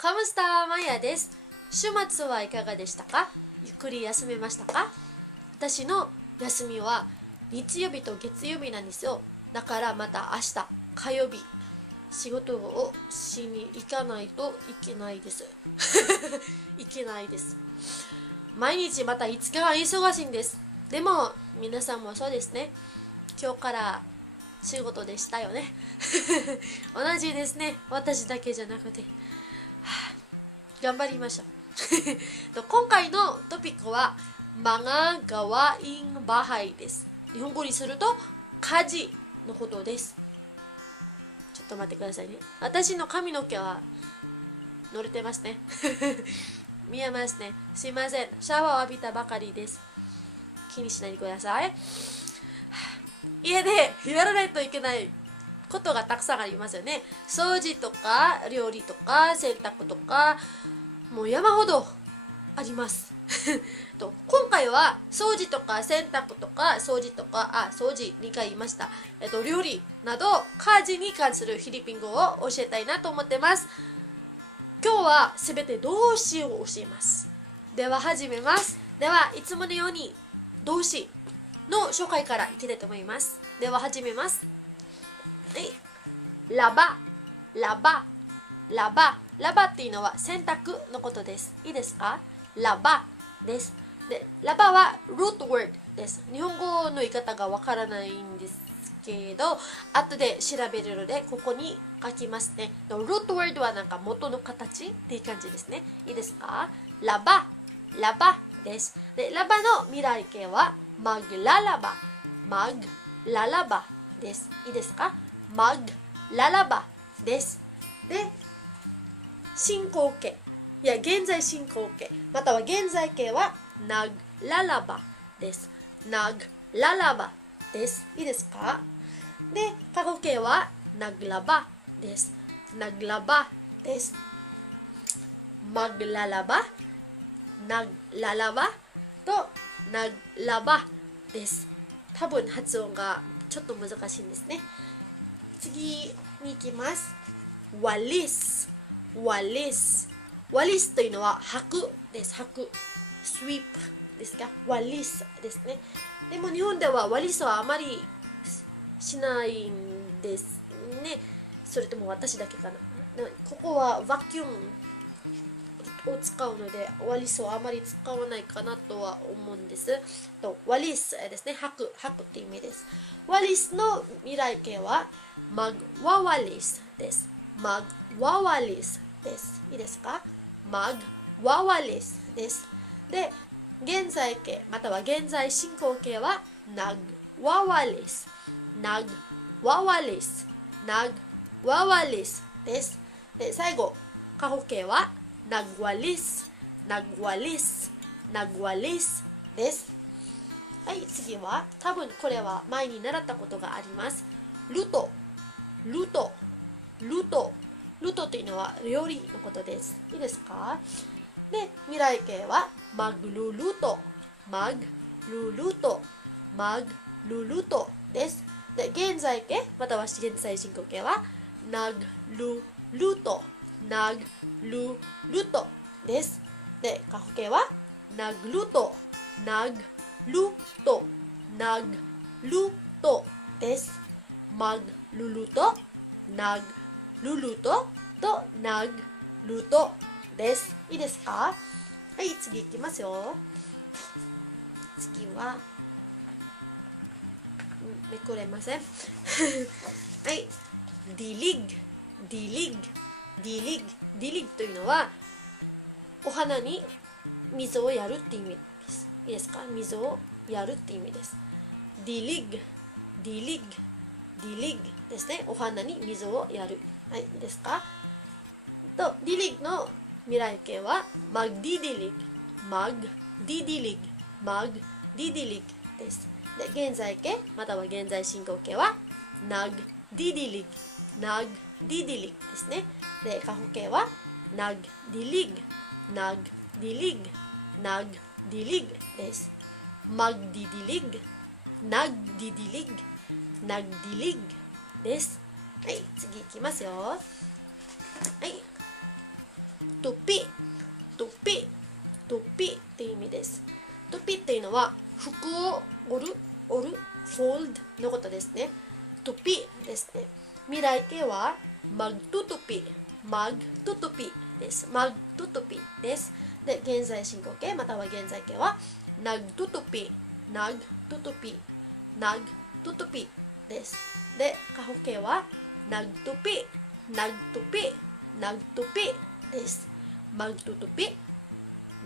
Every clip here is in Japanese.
カムスターマヤです。週末はいかがでしたか？ゆっくり休めましたか？私の休みは日曜日と月曜日なんですよ。だからまた明日火曜日仕事をしに行かないといけないですいけないです。毎日また5日は忙しいんです。でも皆さんもそうですね。今日から仕事でしたよね同じですね。私だけじゃなくて、頑張りましょう今回のトピックはmga gawaing bahayです。日本語にすると家事のことです。ちょっと待ってくださいね。私の髪の毛は乗れてますね見えますね。すいません、シャワーを浴びたばかりです。気にしないでください。家でやらないといけないことがたくさんありますよね。掃除とか料理とか洗濯とかもう山ほどありますと今回は掃除とか洗濯とか掃除とか掃除2回言いました、料理など家事に関するフィリピン語を教えたいなと思ってます。今日はすべて動詞を教えます。では始めます。ではいつものように動詞の紹介からいきたいと思います。では始めます。ラバラバラバラバっていうのは洗濯のことです。いいですか？ラバです。で、ラバはルートワードです。日本語の言い方がわからないんですけど、後で調べるのでここに書きますね。ルートワードはなんか元の形っていう感じですね。いいですか？ラバラバです。で、ラバの未来形はマグララバマグララバです。いいですか？マグララバです。で、進行形現在進行形または現在形はナグララバです。ナグララバです。いいですか？で、過去形はナグラバです。ナグラバです。マグララバナグララバとナグラバです。多分発音がちょっと難しいんですね。次に行きます。ワリスワリスワリスというのは履くです。履くスイープですか？ワリスですね。でも日本ではワリスはあまりしないんですね。それとも私だけかな。ここはバキュームを使うのでワリスはあまり使わないかなとは思うんです。とワリスですね。履くっていう意味です。ワリスの未来形はマグワワリスです。マグワワリスです。いいですか？マグワワリスです。で、現在形または現在進行形はナグワワリスナグワワリスナグワワリスです。で、最後過去形はナグワリスナグワリスナグワリスです。はい、次は多分これは前に習ったことがあります。ルトルトルトルトというのは料理のことです。いいですか？で、未来形はマグルルトマグルルトマグルルトです。で、現在形または現在進行形はナグルルトナグルルトです。で、過去形はナグルトナグルトナグルトです。マグルルトナグルルトとナグルトです。いいですか？はい、次いきますよ。次はめくれませんはい、ディリッグディリッグディリッグディリッグというのはお花に水をやるって意味です。いいですか？水をやるって意味です。ディリッグディリッグディリッグですね。お花に水をやる。はい、いいですか？とディリッグの未来形はマグディディリッグマグディディリッグマグディディリッグです。で、現在形または現在進行形はナグディディリッグナグディディリッグですね。で、過去形はナグディリッグナグディリッグナグディリッグです。マグディディリッグナグディディリッグナグディリッグです。はい、次いきますよ。はい、トピ、トピ、トピっていう意味です。トピっていうのは服を折る、フォールドのことですね。トピですね。未来形はマグトトピ、マグトトピです。マグトトピです。で、現在進行形または現在形はナグトトピ、ナグトトピ、ナグトトピです。で、過去形はナグトピ、ナグトピ、ナグトピです。マグトトピ、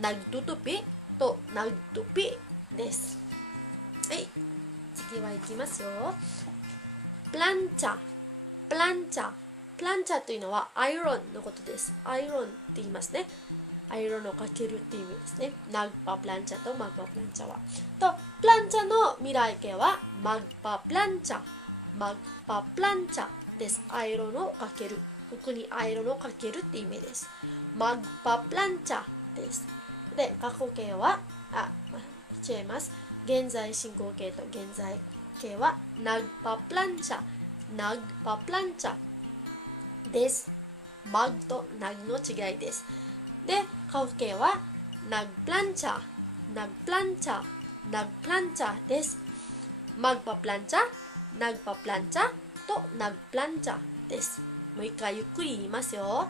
ナグトトピとナグトピです。はい、次はいきますよ。プランチャ、プランチャ、プランチャというのはアイロンのことです。アイロンって言いますね。アイロンをかけるっていう意味ですね。ナグパプランチャとマグパプランチャは。と、プランチャの未来形はマグパプランチャ、マグパプランチャです。アイロンをかける。服にアイロンをかけるって意味です。マグパプランチャです。で、過去形は、違います。現在進行形と現在形はナグパプランチャ、ナグパプランチャです。マグとナグの違いです。で、過去形はナグプランチャ、ナグプランチャ、ナグプランチャです。マグパプランチャ、ナグパプランチャとナグプランチャです。もう一回ゆっくり言いますよ。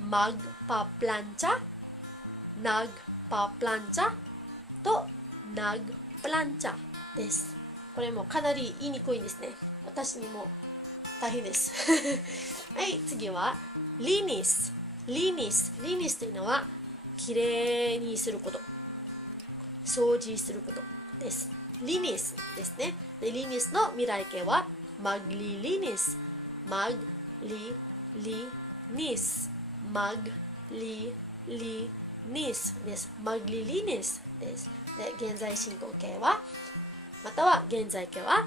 マグパプランチャ、ナグパプランチャとナグプランチャです。これもかなり言いにくいですね。私にも大変です。はい、次はリニス。リニス。リニスというのはきれいにすること。掃除することです。リニスですね。で、リニスの未来形はマグリリニス。マグリリニス。マグリリニスです。マグリリニスです。で、現在進行形はまたは現在形は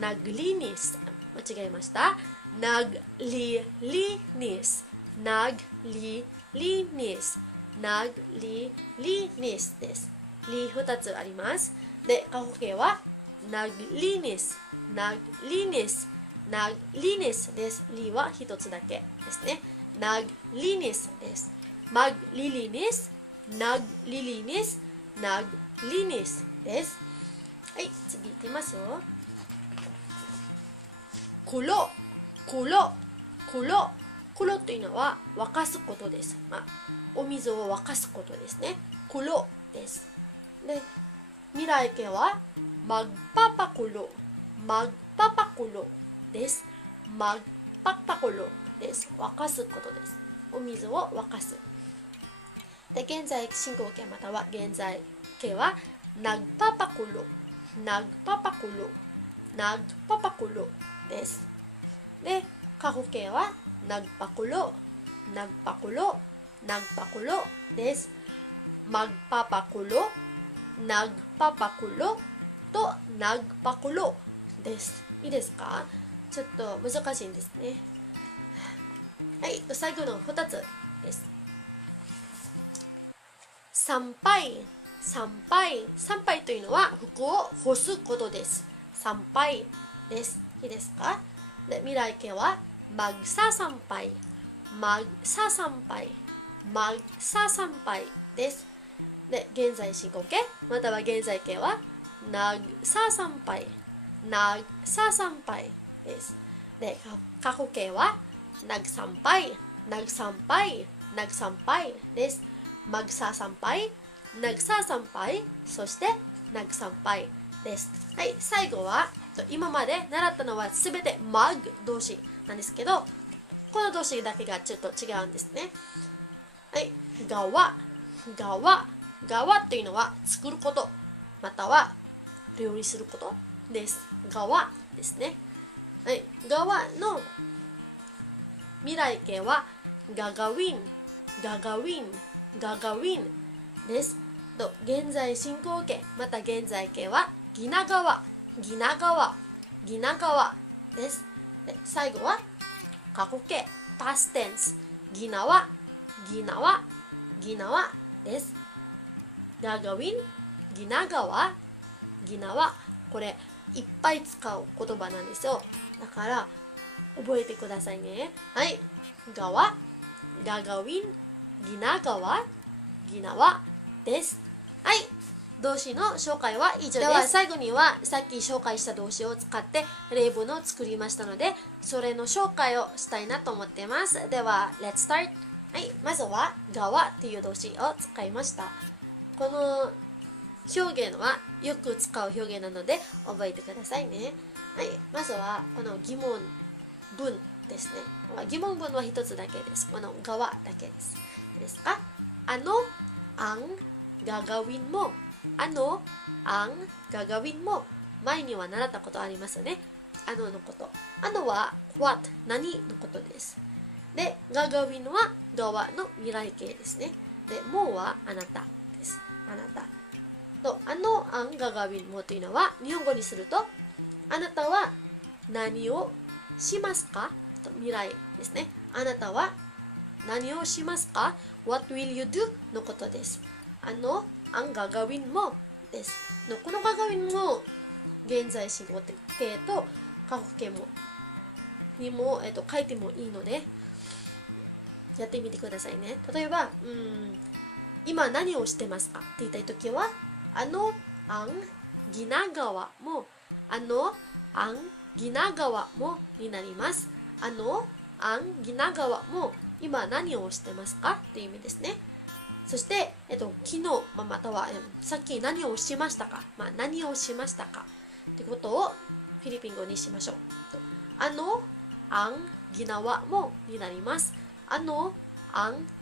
ナグリニス。間違えました。ナグリリニス。ナグリリニス。ナグリリニスです。リ2つあります。で、過去形はナグリニス。ナグリニス。ナグリニスです。リは1つだけですね。ナグリニスです。マグリリニス。ナグリリニス。ナグリニスです。はい、次いきますよ。黒、黒、黒、黒というのは沸かすことです。お水を沸かすことですね。黒です。で、未来形はマグパパコロ、マグパパコロです。マグパパコロです。沸かすことです。お水を沸かす。で、現在進行形または現在形はナグパパコロ、ナグパパコロ、ナグパパコロです。で、過去形はナグパコロ、ナグパコロ、ナグパコロです。マグパパコロ、ナグパパコロとナグパコロです。いいですか？ちょっと難しいんですね。はい、最後の2つです。参拝、参拝、参拝というのは服を干すことです。参拝です。いいですか？で、未来形はマグサ参拝、マグサ参拝、マグサ参拝です。で、現在進行形または現在形はナグサ参拝、ナグサ参拝です。で、過去形はナグ参拝、ナグ参拝、ナグ参拝です。マグサ参拝、ナグサ参拝、そしてナグ参拝です。はい、最後は今まで習ったのはすべてマグ動詞なんですけど、この動詞だけがちょっと違うんですね。はい、側、側、側っていうのは作ることまたは料理することです。側ですね。はい、側の未来形はガガウィン、ガガウィン、ガガウィンです。と現在進行形また現在形はギナ川、ギナ川、ギナ川です。で、最後は過去形 past tense ギナワ、ギナワ、ギナワです。ガガウィン、ギナ川、ギナワ、これいっぱい使う言葉なんですよ。だから覚えてくださいね。はい、ガワ、ガガウィン、ギナ川です。はい、動詞の紹介は以上です。では最後にはさっき紹介した動詞を使って例文を作りましたので、それの紹介をしたいなと思っています。では Let's start。 はい、まずは川っていう動詞を使いました。この表現はよく使う表現なので覚えてくださいね。はい、まずはこの疑問文ですね。疑問文は一つだけです。この側だけです。いいですか？ang gagawin mo。ang gagawin mo。前には習ったことありますよね。のこと。は what 何のことです。で、gagawinは側の未来形ですね。で、もはあなたです。あなた。と、ang gagawin mo というのは日本語にすると、あなたは何をしますかと未来ですね。あなたは何をしますか What will you do のことです。ang gagawin mo です。このgagawinも現在進行形と過去形もにも、書いてもいいのでやってみてくださいね。例えば、今何をしてますかって言いたいときはang ginagawa mo ang ginagawa mo になります。ang ginagawa mo 今何をしてますかっていう意味ですね。そして、昨日、または、さっき何をしましたか、何をしましたかってことをフィリピン語にしましょう。ang ginawa mo になります。ang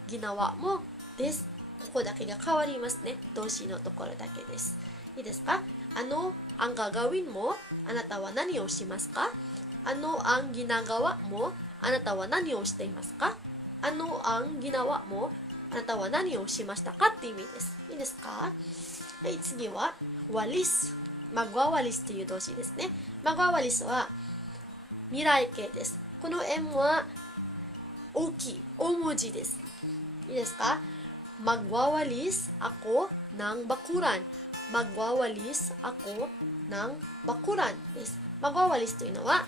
ginawa mo です。ここだけが変わりますね。動詞のところだけです。いいですか？ang gagawin mo あなたは何をしますか？ang ginagawa mo あなたは何をしていますか？ang ginawa mo あなたは何をしましたかって意味です。いいですか？はい、次はwalis。magwawalis という動詞ですね。magwawalis は未来形です。この M は大きい、大文字です。いいですか？magwawalis ako ng bakuran。magwawalis ako ng bakuran です。magwawalis というのは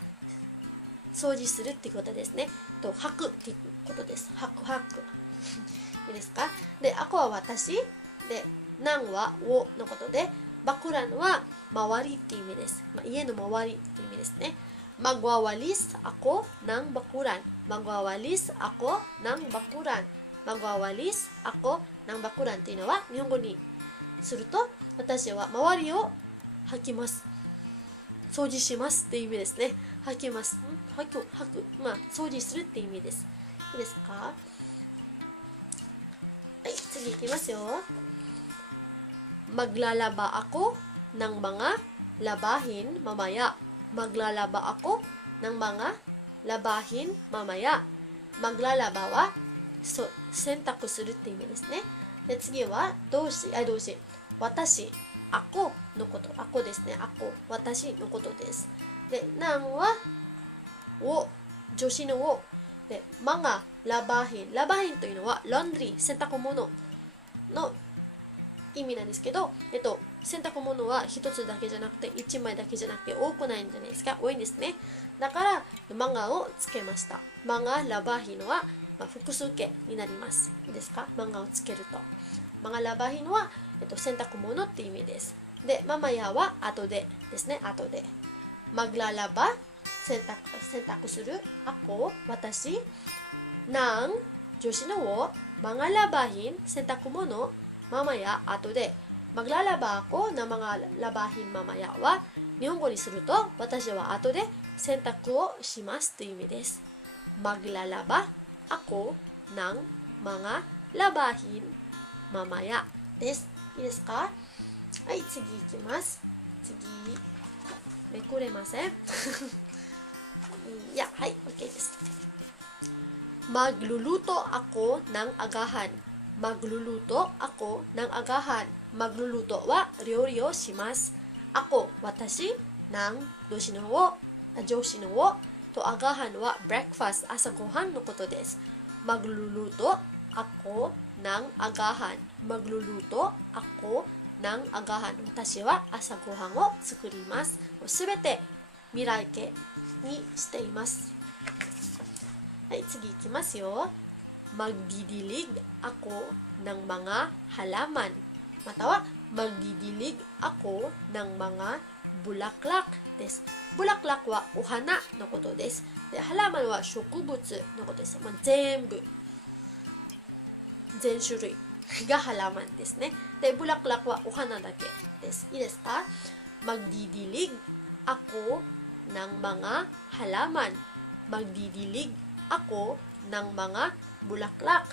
掃除するってことですね。と吐くっていうことです。吐くいいですか？で、akoは私で、なんはをのことで、バクランは周りっていう意味です。家の周りっていう意味ですね。magwawalis ako ng bakuran。magwawalis ako ng bakuran。magwawalis ako ng bakuran っていうのは日本語にすると、私は周りを吐きます。掃除しますっていう意味ですね。吐きます。吐く。掃除するっていう意味です。いいですか？はい、次いきますよ。maglalaba ako ng mga labahin mamaya。maglalaba ako ng mga labahin mamaya。maglalaba は洗濯するって意味ですね。で、次は動詞。私。ako のこと。ako ですね。ako。私のことです。で、なんはを、助詞のを。で、mga labahin。labahin というのは laundry 洗濯物の意味なんですけど、洗濯物は一つだけじゃなくて一枚だけじゃなくて多くないんじゃないですか。多いんですね。だからmgaをつけました。mga labahin は、複数形になります。いいですか？mgaをつけると。mga labahin は、洗濯物っていう意味です。で、mamaya は後でですね。後で。maglalaba 洗濯する。ako 私。ng 助詞のを mga labahin 洗濯物 mamaya 後で。maglalaba ako ng mga labahin mamaya は日本語にすると私は後で洗濯をしますという意味です。maglalaba ako ng mga labahin mamaya です。いいですか？はい、次いきます。次めくれませんいや、はい、OK です。magluluto ako ng agahan。magluluto ako ng agahan。magluluto は料理をします。ako 私ng 動詞のをとagahan は breakfast 朝ごはんのことです。magluluto ako ng agahan。magluluto ako ng agahan。私は朝ごはんを作ります。すべて未来形にしています。はい、次いきますよ。magdidilig ako ng mga halaman. Matawa, magdidilig ako ng mga bulaklak です。bulaklak はお花のことです。で、halaman は植物のことです。全種類がhalaman ですね。で、bulaklak はお花だけです。いいですか？magdidilig ako ng mga halaman. magdidilig ako ng mga bulaklak.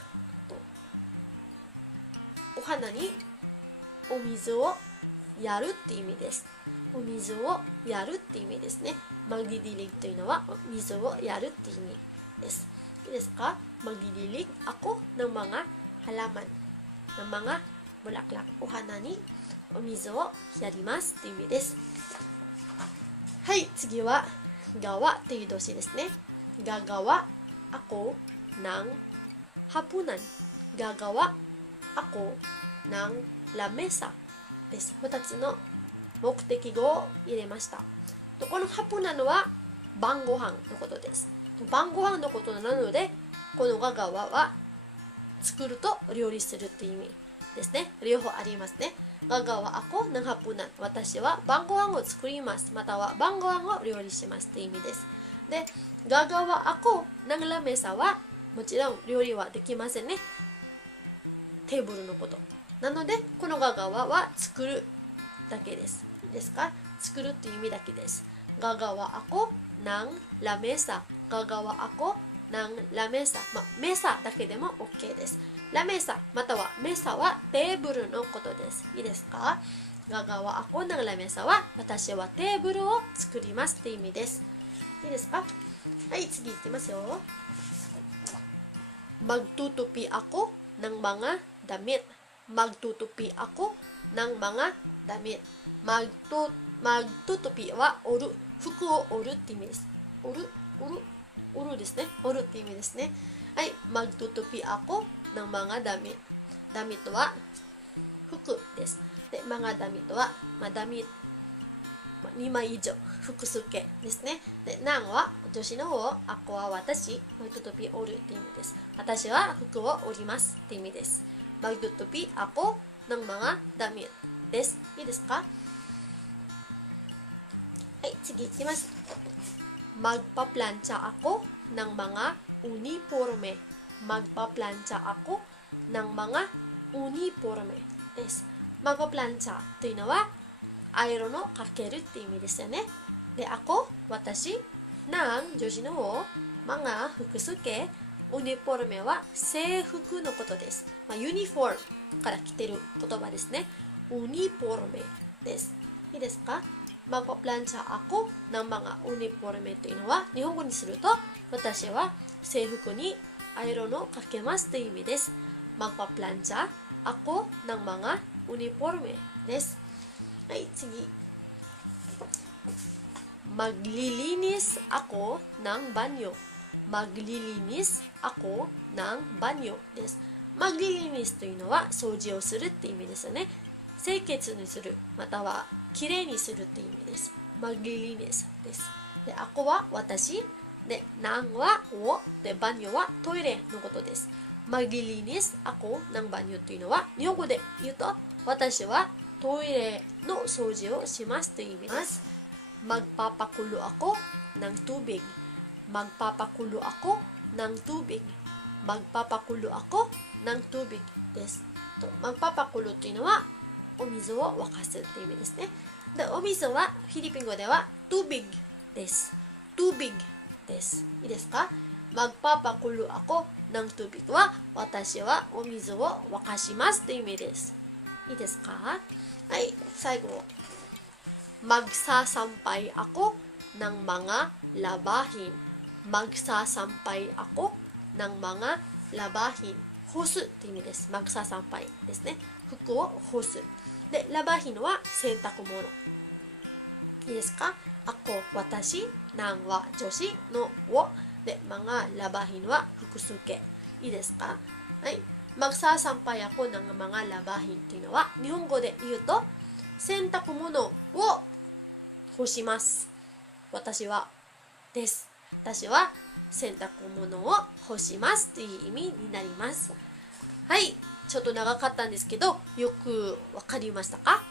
お花にお水をやるって意味です。お水をやるって意味ですね。magdidilig というのは水をやるって意味です。いいですか？magdidilig ako ng mga halaman, ng mga bulaklak. お花にお水をやりますって意味です。はい、次はgawaという動詞ですね。gagawa ako ng hapunan. gagawa ako ng lamesa です。2つの目的語を入れました。このハプナのは晩ご飯のことです。晩ご飯のことなので、このガガワは作ると料理するっていう意味ですね。両方ありますね。ガガワako ng hapunan。私は晩ご飯を作ります。または晩ご飯を料理しますっていう意味です。で、ガガワako ng lamesaはもちろん料理はできませんね。テーブルのこと。なので、このガガワは作るだけです。いいですか？作るっていう意味だけです。gagawa ako ng lamesa. gagawa ako ng lamesa。メサだけでも OK です。ラメサまたはメサはテーブルのことです。いいですか？gagawa ako ng lamesaは私はテーブルを作りますって意味です。いいですか？はい、次いきますよ。magtutupi ako ng mga damit. magtutupi ako ng mga damit。magtutupi は折る、服を折るって意味です。折るですね。折るって意味ですね。はい、magtutupi ako ng mga damit。damit は服です。で、mga damit は、damit 2枚以上、複数形ですね。で、なんは女子の方、あこは私、magtutupi 折るって意味です。私は服を折りますって意味です。magtutupi ako ng mga damit です。いいですか？はい、次いきます。magpa-plancha ako ng mga uniforme。magpa-plancha ako ng mga uniforme です。magpa-plancha というのはアイロンをかけるって意味ですよね。で、ako、私、ng 女子の方、mga 複数形、uniforme は制服のことです。ユニフォームから来てる言葉ですね。uniforme です。いいですか？magpa-plancha ako ng mga uniforme というのは日本語にすると私は制服にアイロンをかけますという意味です。magpa-plancha ako ng mga uniforme です。はい、次。maglilinis ako ng banyo。maglilinis ako ng banyo です。maglilinis というのは掃除をするって意味ですよね。清潔にするまたはきれいにするって意味です。maglilinis です。で、ako は私。で、なんはお。で、バニョはトイレのことです。maglilinis ako ng banyo というのは日本語で言うと私はトイレの掃除をしますという意味です。magpapakulo ako ng tubig。magpapakulo ako ng tubig。magpapakulo ako ng tubig です。magpapakulo というのはお水を沸かすという意味ですね。で、お水はフィリピン語ではtubig です。tubig です。いいですか？magpapakulo ako ng tubig は私はお水を沸かしますという意味です。いいですか？はい、最後。magsasampay ako ng mga labahin。magsasampay ako ng mga labahin。干すという意味です。magsasampay ですね。服を干す。で、ラバヒンは洗濯物。いいですか？あこ、私、なんは女子のを。で、mga labahinは複数形。いいですか？はい。magsasampay ako ng mga labahin というのは、日本語で言うと、洗濯物を干します。私はです。私は洗濯物を干しますという意味になります。はい、ちょっと長かったんですけど、よくわかりましたか？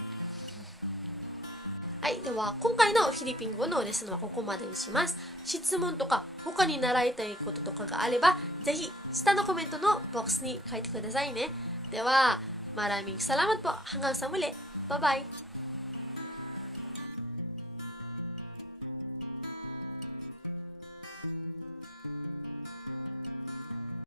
はい、では今回のフィリピン語のレッスンはここまでにします。質問とか他に習いたいこととかがあれば、ぜひ下のコメントのボックスに書いてくださいね。では、maraming salamat po. Hanggang sa muli. Bye-bye!